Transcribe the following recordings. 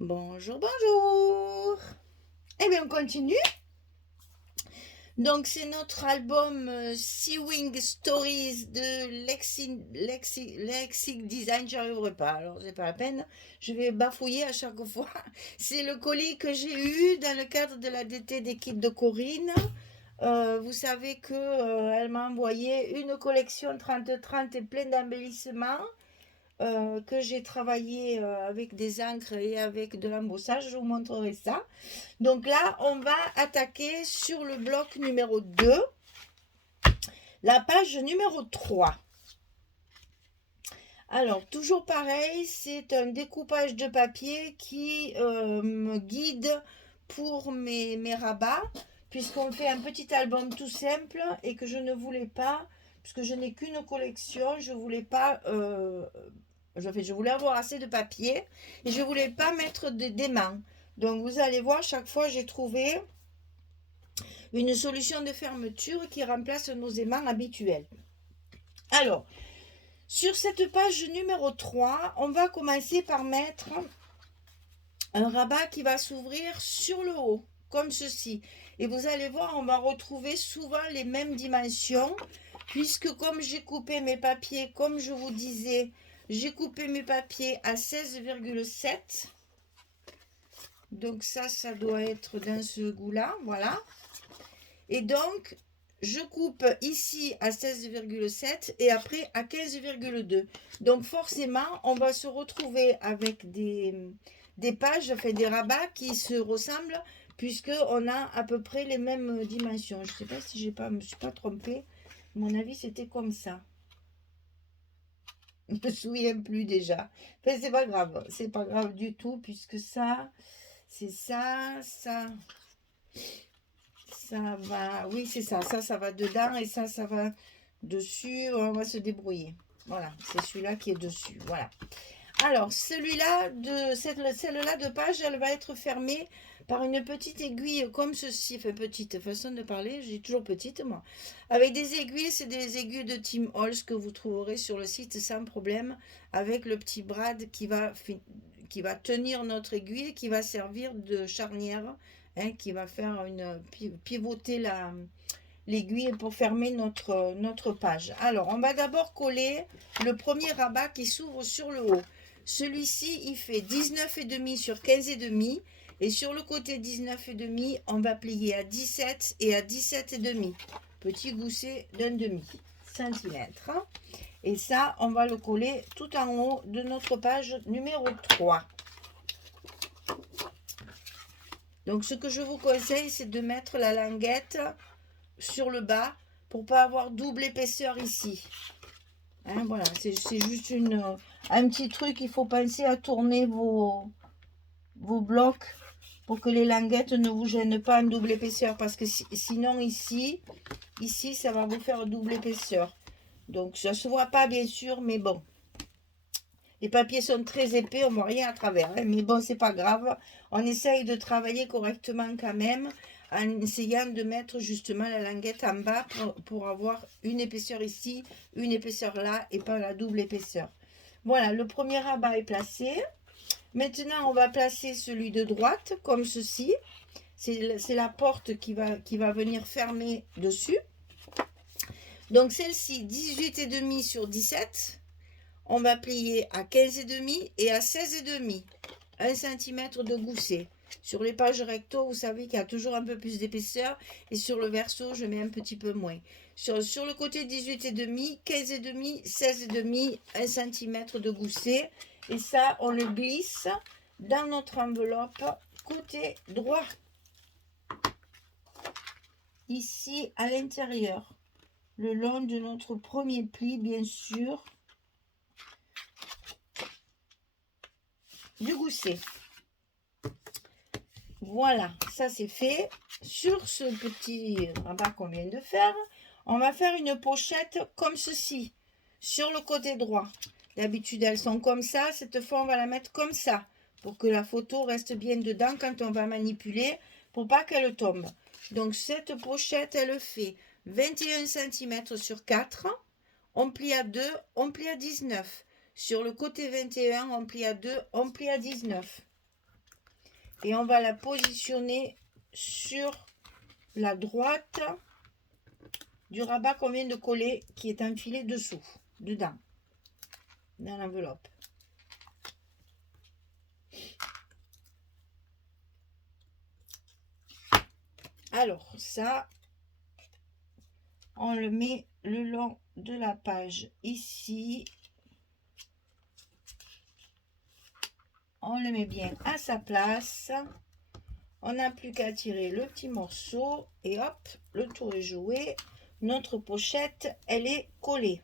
Bonjour, bonjour. Eh bien, on continue. Donc, c'est notre album Sewing Stories de Lexic Design. J'y arriverai pas, alors c'est pas la peine. Je vais bafouiller à chaque fois. C'est le colis que j'ai eu dans le cadre de la DT des kits de Corinne. Vous savez que elle m'a envoyé une collection 30-30 et plein d'embellissements. Que j'ai travaillé avec des encres et avec de l'embossage. Je vous montrerai ça. Donc là, on va attaquer sur le bloc numéro 2, la page numéro 3. Alors, toujours pareil, c'est un découpage de papier qui me guide pour mes rabats, puisqu'on fait un petit album tout simple et que je ne voulais pas, puisque je n'ai qu'une collection, je voulais pas je voulais avoir assez de papier et je voulais pas mettre d'aimants. Donc vous allez voir, chaque fois j'ai trouvé une solution de fermeture qui remplace nos aimants habituels. Alors, sur cette page numéro 3, on va commencer par mettre un rabat qui va s'ouvrir sur le haut, comme ceci. Et vous allez voir, on va retrouver souvent les mêmes dimensions, puisque comme j'ai coupé mes papiers, comme je vous disais, j'ai coupé mes papiers à 16,7. Donc ça doit être dans ce goût-là, voilà. Et donc, je coupe ici à 16,7 et après à 15,2. Donc forcément, on va se retrouver avec des pages, enfin des rabats qui se ressemblent, puisqu'on a à peu près les mêmes dimensions. Je ne sais pas si je ne me suis pas trompée. À mon avis, c'était comme ça. Je ne me souviens plus déjà. Enfin, c'est pas grave du tout, puisque ça, c'est ça, ça va, oui, c'est ça. Ça va dedans et ça va dessus. On va se débrouiller. Voilà, c'est celui-là qui est dessus. Voilà. Alors, celle-là de page, elle va être fermée par une petite aiguille comme ceci. Enfin, petite façon de parler, j'ai toujours petite, moi. Avec des aiguilles, c'est des aiguilles de Tim Holtz que vous trouverez sur le site sans problème, avec le petit brad qui va tenir notre aiguille et qui va servir de charnière, hein, qui va faire pivoter l'aiguille pour fermer notre page. Alors, on va d'abord coller le premier rabat qui s'ouvre sur le haut. Celui-ci, il fait 19,5 sur 15,5. Et sur le côté 19,5, on va plier à 17 et à 17,5. Petit gousset d'un demi-centimètre. Et ça, on va le coller tout en haut de notre page numéro 3. Donc, ce que je vous conseille, c'est de mettre la languette sur le bas pour pas avoir double épaisseur ici. Hein, voilà, c'est juste un petit truc. Il faut penser à tourner vos blocs pour que les languettes ne vous gênent pas en double épaisseur, parce que sinon ici, ça va vous faire double épaisseur. Donc ça se voit pas bien sûr, mais bon. Les papiers sont très épais, on voit rien à travers. Hein, mais bon, c'est pas grave. On essaye de travailler correctement quand même, en essayant de mettre justement la languette en bas pour avoir une épaisseur ici, une épaisseur là, et pas la double épaisseur. Voilà, le premier rabat est placé. Maintenant, on va placer celui de droite, comme ceci. C'est la porte qui va venir fermer dessus. Donc celle-ci, 18,5 sur 17. On va plier à 15,5 et à 16,5. 1 cm de gousset. Sur les pages recto, vous savez qu'il y a toujours un peu plus d'épaisseur. Et sur le verso, je mets un petit peu moins. Sur le côté 18,5, 15,5, 16,5, 1 cm de gousset. Et ça, on le glisse dans notre enveloppe côté droit. Ici, à l'intérieur. Le long de notre premier pli, bien sûr. Du gousset. Voilà, ça c'est fait. Sur ce petit rabat qu'on vient de faire, on va faire une pochette comme ceci, sur le côté droit. D'habitude, elles sont comme ça. Cette fois, on va la mettre comme ça, pour que la photo reste bien dedans quand on va manipuler, pour pas qu'elle tombe. Donc, cette pochette, elle fait 21 cm sur 4. On plie à 2, on plie à 19. Sur le côté 21, on plie à 2, on plie à 19. et on va la positionner sur la droite du rabat qu'on vient de coller, qui est enfilé dessous, dedans, dans l'enveloppe. Alors ça, on le met le long de la page ici. On le met bien à sa place. On n'a plus qu'à tirer le petit morceau et hop, le tour est joué. Notre pochette, elle est collée.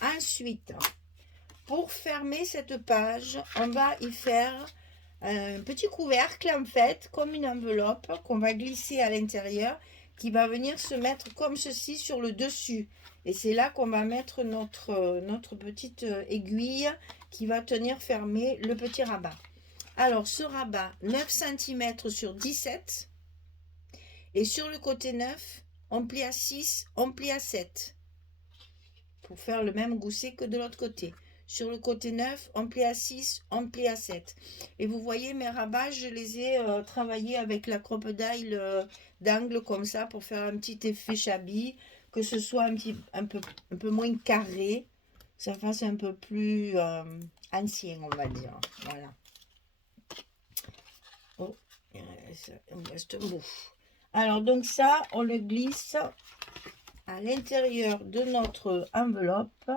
Ensuite, pour fermer cette page, on va y faire un petit couvercle en fait, comme une enveloppe qu'on va glisser à l'intérieur, qui va venir se mettre comme ceci sur le dessus. Et c'est là qu'on va mettre notre petite aiguille qui va tenir fermé le petit rabat. Alors ce rabat, 9 cm sur 17. Et sur le côté 9, on plie à 6, on plie à 7. Pour faire le même gousset que de l'autre côté. Sur le côté 9, on plie à 6, on plie à 7. Et vous voyez, mes rabats, je les ai travaillés avec la crocodile d'angle comme ça pour faire un petit effet chablis, que ce soit un peu moins carré, que ça fasse un peu plus ancien, on va dire. Voilà. Oh, il reste un bout. Alors, donc ça, on le glisse à l'intérieur de notre enveloppe.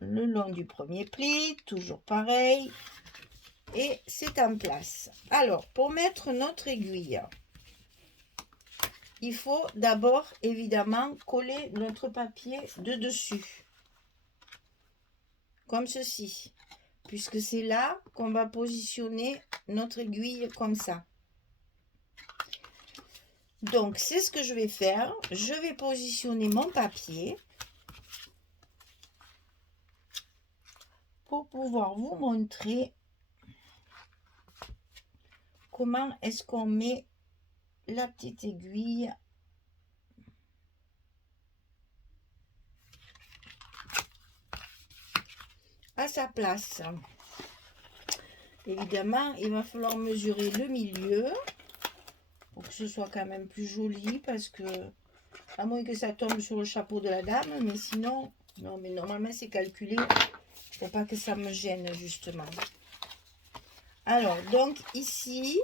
Le long du premier pli, toujours pareil, et c'est en place. Alors, pour mettre notre aiguille, il faut d'abord évidemment coller notre papier de dessus, comme ceci, puisque c'est là qu'on va positionner notre aiguille comme ça. Donc, c'est ce que je vais faire. Je vais positionner mon papier pour pouvoir vous montrer comment est-ce qu'on met la petite aiguille à sa place. Évidemment, il va falloir mesurer le milieu pour que ce soit quand même plus joli, parce que à moins que ça tombe sur le chapeau de la dame, mais sinon, non, mais normalement c'est calculé. Il ne faut pas que ça me gêne justement. Alors, donc ici,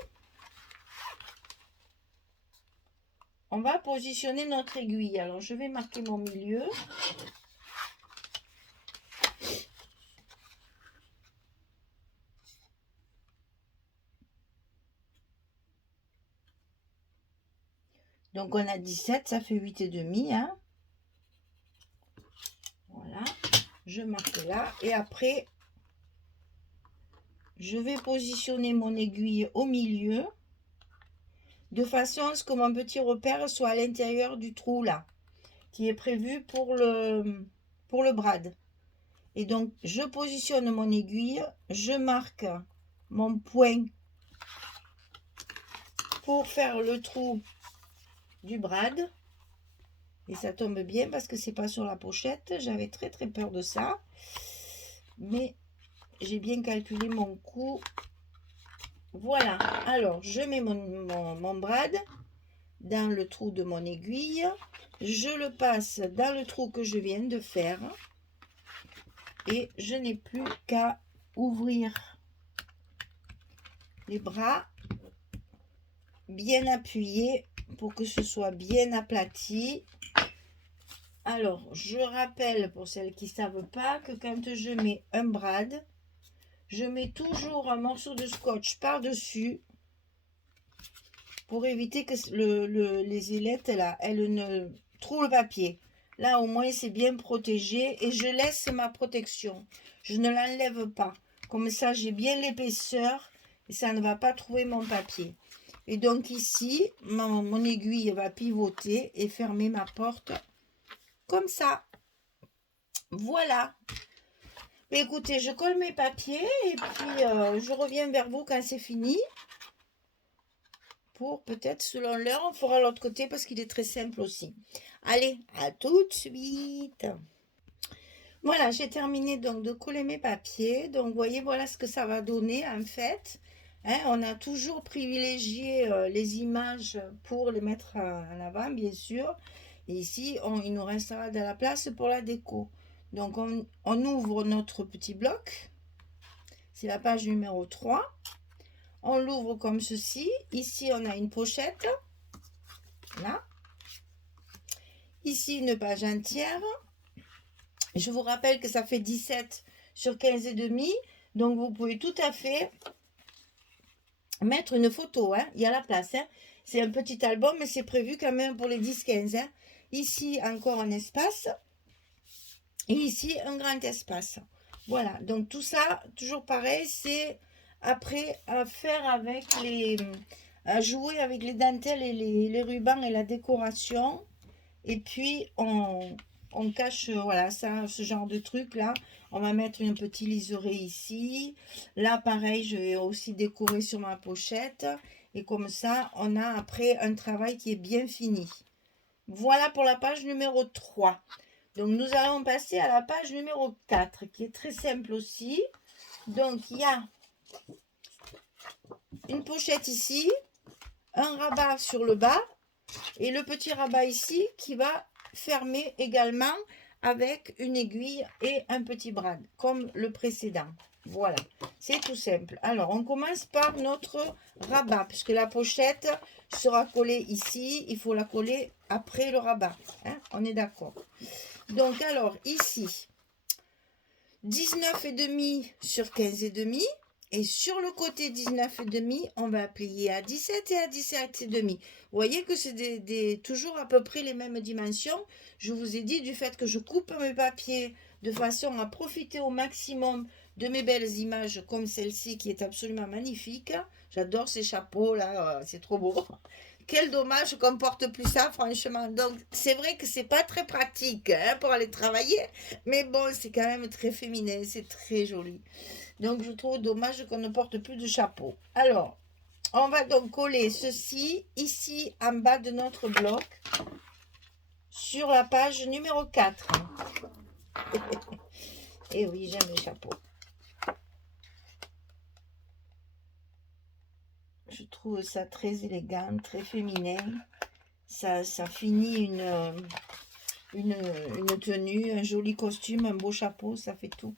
on va positionner notre aiguille. Alors, je vais marquer mon milieu. Donc, on a 17, ça fait 8,5. Hein. Voilà, je marque là. Et après, je vais positionner mon aiguille au milieu, de façon à ce que mon petit repère soit à l'intérieur du trou là, qui est prévu pour le brad. Et donc, je positionne mon aiguille, je marque mon point pour faire le trou du brad. Et ça tombe bien parce que c'est pas sur la pochette. J'avais très peur de ça. Mais j'ai bien calculé mon coup. Voilà. Alors, je mets mon brad dans le trou de mon aiguille. Je le passe dans le trou que je viens de faire. Et je n'ai plus qu'à ouvrir les bras bien appuyés pour que ce soit bien aplati. Alors, je rappelle pour celles qui ne savent pas que quand je mets un brad, je mets toujours un morceau de scotch par-dessus pour éviter que les ailettes là, elles ne trouvent le papier. Là, au moins, c'est bien protégé et je laisse ma protection. Je ne l'enlève pas. Comme ça, j'ai bien l'épaisseur et ça ne va pas trouver mon papier. Et donc ici, mon aiguille va pivoter et fermer ma porte comme ça. Voilà. Mais écoutez, je colle mes papiers et puis je reviens vers vous quand c'est fini. Pour peut-être, selon l'heure, on fera l'autre côté parce qu'il est très simple aussi. Allez, à tout de suite. Voilà, j'ai terminé donc de coller mes papiers. Donc, vous voyez, voilà ce que ça va donner en fait. Hein, on a toujours privilégié les images pour les mettre en avant, bien sûr. Et ici, il nous restera de la place pour la déco. Donc, on ouvre notre petit bloc. C'est la page numéro 3. On l'ouvre comme ceci. Ici, on a une pochette. Là. Ici, une page entière. Je vous rappelle que ça fait 17 sur 15 et demi. Donc, vous pouvez tout à fait mettre une photo. Hein. Il y a la place. Hein. C'est un petit album, mais c'est prévu quand même pour les 10-15. Hein. Ici, encore un espace. Et ici, un grand espace. Voilà. Donc, tout ça, toujours pareil, c'est après à faire avec les... à jouer avec les dentelles et les rubans et la décoration. Et puis, on cache, voilà, ça, ce genre de truc là. On va mettre un petit liseré ici. Là, pareil, je vais aussi décorer sur ma pochette. Et comme ça, on a après un travail qui est bien fini. Voilà pour la page numéro 3. Donc, nous allons passer à la page numéro 4, qui est très simple aussi. Donc, il y a une pochette ici, un rabat sur le bas et le petit rabat ici qui va fermer également avec une aiguille et un petit brad, comme le précédent. Voilà, c'est tout simple. Alors, on commence par notre rabat, puisque la pochette sera collée ici. Il faut la coller après le rabat. Hein, on est d'accord. Donc, alors, ici, 19,5 sur 15,5. Et sur le côté 19,5, on va plier à 17 et à 17,5. Vous voyez que c'est toujours à peu près les mêmes dimensions. Je vous ai dit du fait que je coupe mes papiers de façon à profiter au maximum de mes belles images comme celle-ci qui est absolument magnifique. J'adore ces chapeaux là, c'est trop beau. Quel dommage qu'on porte plus ça, franchement. Donc, c'est vrai que c'est pas très pratique hein, pour aller travailler, mais bon, c'est quand même très féminin, c'est très joli. Donc, je trouve dommage qu'on ne porte plus de chapeau. Alors, on va donc coller ceci ici en bas de notre bloc sur la page numéro 4. Et oui, j'aime les chapeaux. Je trouve ça très élégant, très féminin. Ça finit une tenue, un joli costume, un beau chapeau, ça fait tout.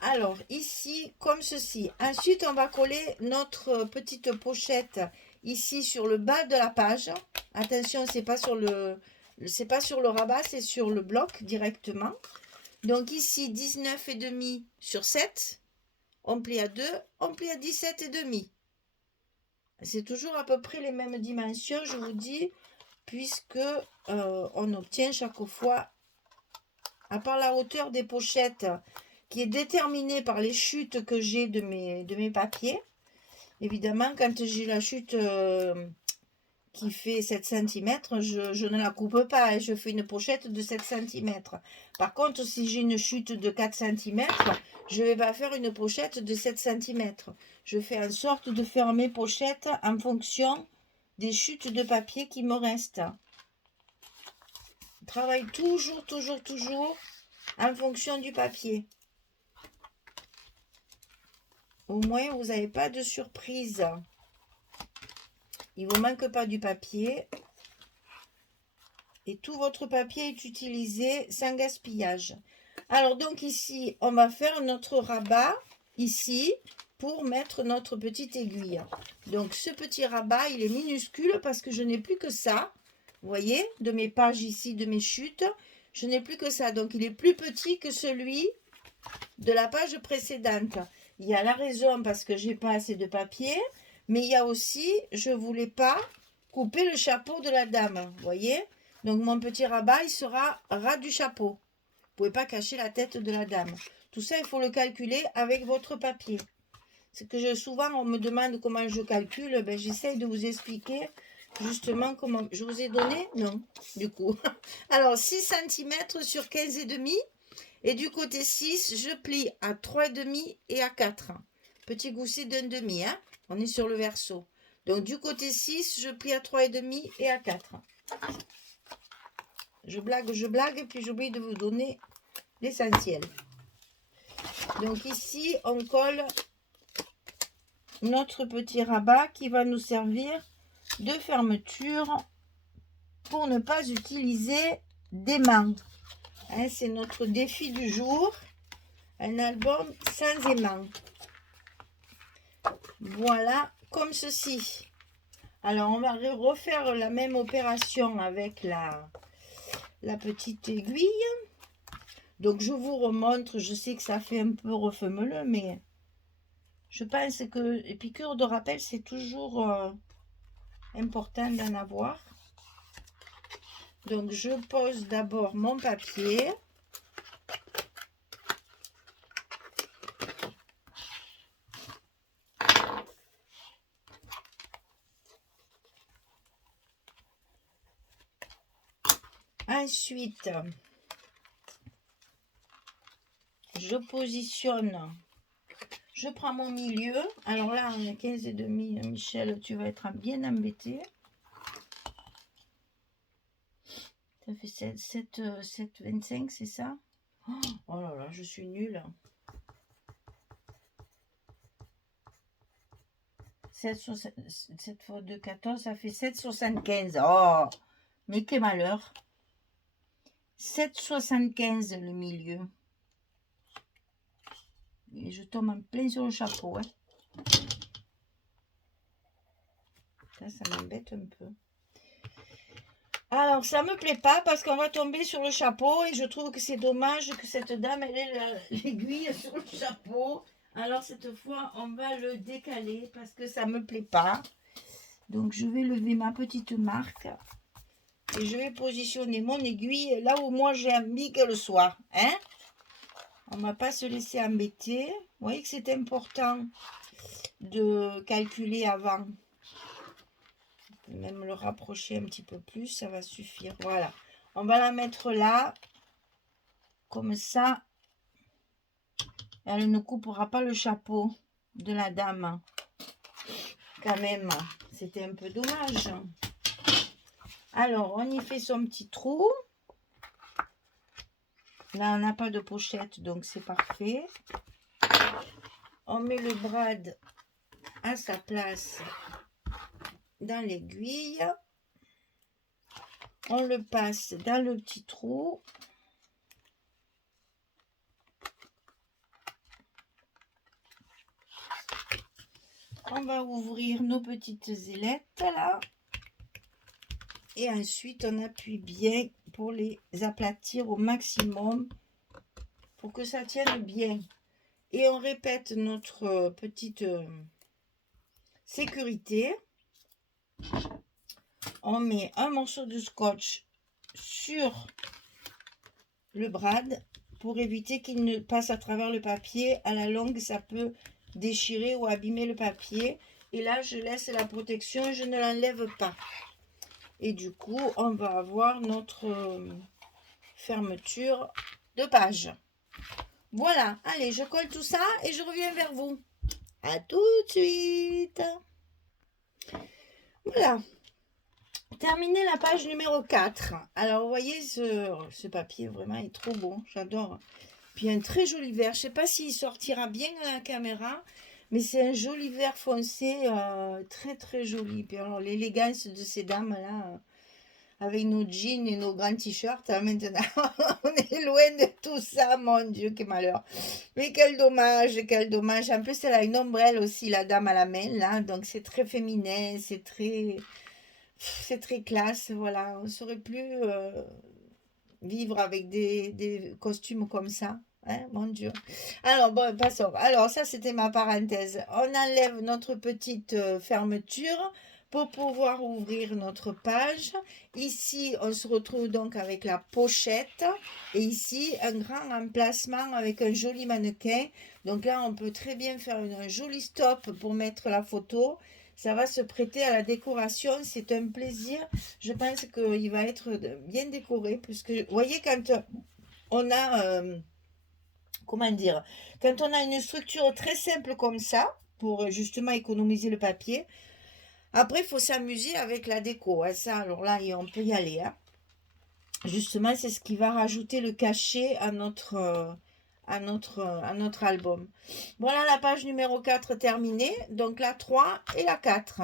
Alors, ici, comme ceci. Ensuite, on va coller notre petite pochette ici sur le bas de la page. Attention, c'est pas sur le rabat, c'est sur le bloc directement. Donc ici, 19,5 sur 7. On plie à 2, on plie à 17,5. C'est toujours à peu près les mêmes dimensions, je vous dis, puisque on obtient chaque fois, à part la hauteur des pochettes, qui est déterminée par les chutes que j'ai de mes papiers. Évidemment, quand j'ai la chute qui fait 7 cm, je ne la coupe pas et je fais une pochette de 7 cm. Par contre, si j'ai une chute de 4 cm, je ne vais pas faire une pochette de 7 cm. Je fais en sorte de faire mes pochettes en fonction des chutes de papier qui me restent. Je travaille toujours en fonction du papier. Au moins, vous n'avez pas de surprise. Il ne vous manque pas du papier. Et tout votre papier est utilisé sans gaspillage. Alors, donc ici, on va faire notre rabat, ici, pour mettre notre petite aiguille. Donc, ce petit rabat, il est minuscule parce que je n'ai plus que ça. Vous voyez, de mes pages ici, de mes chutes, je n'ai plus que ça. Donc, il est plus petit que celui de la page précédente. Il y a la raison parce que j'ai pas assez de papier, mais il y a aussi, je voulais pas couper le chapeau de la dame, vous voyez. Donc mon petit rabat, il sera ras du chapeau. Vous pouvez pas cacher la tête de la dame. Tout ça, il faut le calculer avec votre papier. C'est que souvent, on me demande comment je calcule. Ben, j'essaye de vous expliquer justement comment. Je vous ai donné? Non, du coup. Alors, 6 cm sur 15,5. Et du côté 6, je plie à 3,5 et à 4. Petit gousset d'un demi, hein. On est sur le verso. Donc du côté 6, je plie à 3,5 et à 4. je blague, puis j'oublie de vous donner l'essentiel. Donc ici, on colle notre petit rabat qui va nous servir de fermeture pour ne pas utiliser d'aimant. Hein, c'est notre défi du jour, un album sans aimant. Voilà, comme ceci. Alors, on va refaire la même opération avec la petite aiguille. Donc, je vous remontre. Je sais que ça fait un peu refeumeleux, mais je pense que les piqûres de rappel, c'est toujours important d'en avoir. Donc, je pose d'abord mon papier. Ensuite, je positionne, je prends mon milieu. Alors là, on est 15,5. Michel, tu vas être bien embêté. Ça fait 7,25, c'est ça? Oh là là, je suis nulle. 7 fois 2, 14, ça fait 7,75. Oh, mais quel malheur. 7,75 le milieu. Et je tombe en plein sur le chapeau. Hein. Ça m'embête un peu. Alors, ça me plaît pas parce qu'on va tomber sur le chapeau et je trouve que c'est dommage que cette dame, elle ait l'aiguille sur le chapeau. Alors, cette fois, on va le décaler parce que ça me plaît pas. Donc, je vais lever ma petite marque et je vais positionner mon aiguille là où moi j'ai envie qu'elle soit. Hein? On ne va pas se laisser embêter. Vous voyez que c'est important de calculer avant. Même le rapprocher un petit peu plus, ça va suffire. Voilà, on va la mettre là comme ça, elle ne coupera pas le chapeau de la dame quand même, c'était un peu dommage. Alors on y fait son petit trou là, on n'a pas de pochette donc c'est parfait. On met le brad à sa place dans l'aiguille, on le passe dans le petit trou. On va ouvrir nos petites ailettes là. Et ensuite, on appuie bien pour les aplatir au maximum pour que ça tienne bien. Et on répète notre petite sécurité. On met un morceau de scotch sur le brad pour éviter qu'il ne passe à travers le papier. À la longue, ça peut déchirer ou abîmer le papier. Et là, je laisse la protection, je ne l'enlève pas. Et du coup, on va avoir notre fermeture de page. Voilà, allez, je colle tout ça et je reviens vers vous. À tout de suite. Voilà. Terminer la page numéro 4. Alors, vous voyez, ce papier, vraiment, est trop beau. J'adore. Puis, un très joli vert. Je ne sais pas s'il sortira bien à la caméra, mais c'est un joli vert foncé, très, très joli. Puis, alors, l'élégance de ces dames-là, avec nos jeans et nos grands t-shirts, maintenant, on est loin de tout ça, mon Dieu, quel malheur. Mais quel dommage, quel dommage. En plus, elle a une ombrelle aussi, la dame à la main, là, donc c'est très féminin, c'est très classe, voilà. On ne saurait plus vivre avec des costumes comme ça. Hein, mon Dieu. Alors, bon, passons. Alors, ça, c'était ma parenthèse. On enlève notre petite fermeture pour pouvoir ouvrir notre page. Ici, on se retrouve donc avec la pochette. Et ici, un grand emplacement avec un joli mannequin. Donc là, on peut très bien faire un joli stop pour mettre la photo. Ça va se prêter à la décoration. C'est un plaisir. Je pense qu'il va être bien décoré. Puisque, vous voyez, quand on a... comment dire, quand on a une structure très simple comme ça, pour justement économiser le papier, après il faut s'amuser avec la déco, hein, ça, alors là on peut y aller, hein. Justement, c'est ce qui va rajouter le cachet à notre album. Voilà la page numéro 4 terminée. Donc la 3 et la 4.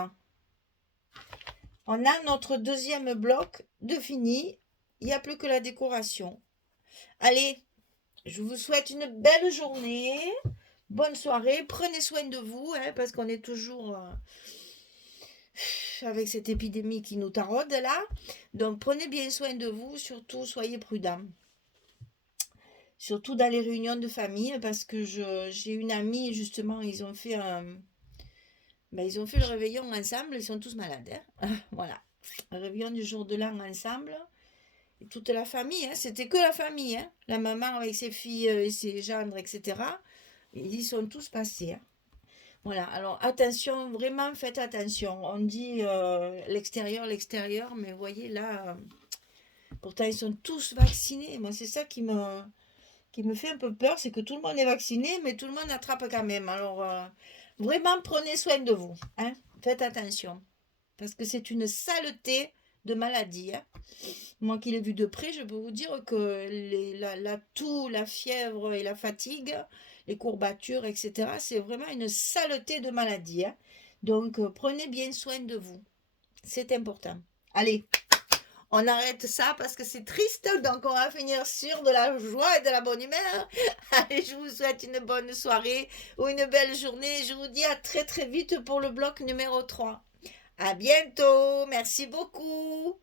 On a notre deuxième bloc de fini. Il n'y a plus que la décoration. Allez, je vous souhaite une belle journée. Bonne soirée. Prenez soin de vous, hein, parce qu'on est toujours avec cette épidémie qui nous taraude là. Donc prenez bien soin de vous. Surtout, soyez prudents. Surtout dans les réunions de famille, parce que j'ai une amie, justement, ils ont fait le réveillon ensemble, ils sont tous malades, hein. Voilà. Le réveillon du jour de l'an ensemble. Et toute la famille, hein. C'était que la famille, hein. La maman avec ses filles et ses gendres, etc. Ils sont tous passés, hein. Voilà. Alors attention, vraiment faites attention. On dit l'extérieur, mais vous voyez là, pourtant ils sont tous vaccinés. Moi, c'est ça qui me fait un peu peur, c'est que tout le monde est vacciné, mais tout le monde attrape quand même. Alors, vraiment, prenez soin de vous, hein. Faites attention, parce que c'est une saleté de maladie, hein. Moi qui l'ai vu de près, je peux vous dire que la toux, la fièvre et la fatigue, les courbatures, etc., c'est vraiment une saleté de maladie, hein. Donc, prenez bien soin de vous. C'est important. Allez, on arrête ça parce que c'est triste, donc on va finir sur de la joie et de la bonne humeur. Allez, je vous souhaite une bonne soirée ou une belle journée. Je vous dis à très très vite pour le bloc numéro 3. À bientôt, merci beaucoup.